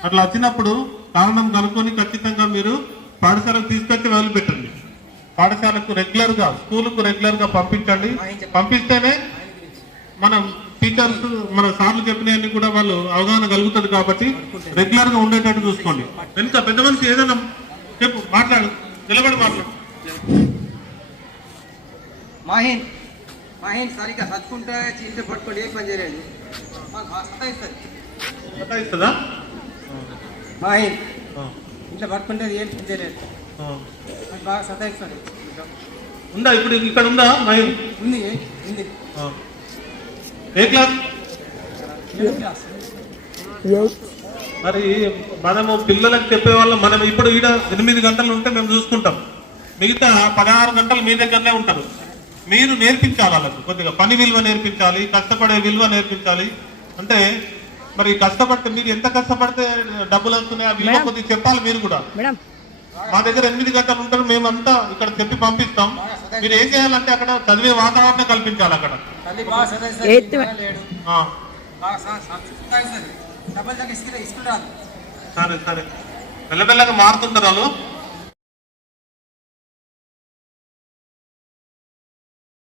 అట్లా వచ్చినప్పుడు కారణం కనుక్కొని ఖచ్చితంగా మీరు పాఠశాలకు తీసుకొచ్చి వదిలిపెట్టండి. పాఠశాలకు రెగ్యులర్గా, స్కూల్కు రెగ్యులర్గా పంపించండి. పంపిస్తేనే మనం టీచర్స్, మన సార్లు చెప్పినవన్నీ కూడా వాళ్ళు అవగాహన కలుగుతుంది. కాబట్టి రెగ్యులర్గా ఉండేటట్టు చూసుకోండి. వెనుక పెద్ద మనిషి ఏదైనా చెప్పు, మాట్లాడు, నిలబడి మాట్లాడు. మాహిన్ సరిగ్గా చదువుకుంటే ఇంటి పట్టుకోండి, ఏ పని చేయలేదు, సతాయిస్తుందా? మాహిన్ ఇంట్లో పట్టుకుంటే ఏం పని చేయలేదు, బాగా సతాయిస్తుంది. ఉందా ఇప్పుడు ఇక్కడ ఉందా మాహిన్? ఉంది. ఏ క్లాస్? మరి మనము పిల్లలకు చెప్పేవాళ్ళం. మనం ఇప్పుడు ఈడ 8 గంటలు ఉంటే మేము చూసుకుంటాం, మిగతా 16 గంటలు మీ దగ్గరనే ఉంటారు. మీరు నేర్పించాలి వాళ్ళకు, కొద్దిగా పని విలువ నేర్పించాలి, కష్టపడే విలువ నేర్పించాలి. అంటే మరి కష్టపడితే, మీరు ఎంత కష్టపడితే డబ్బులు వస్తున్నాయి ఆ విలువ కొద్దిగా చెప్పాలి. మీరు కూడా మా దగ్గర 8 గంటలు ఉంటారు, మేమంతా ఇక్కడ చెప్పి పంపిస్తాం. మీరు ఏం చేయాలంటే అక్కడ చదివే వాతావరణం కల్పించాలి. అక్కడ సరే మెల్లమెల్లగా మారుతుంటారు వాళ్ళు.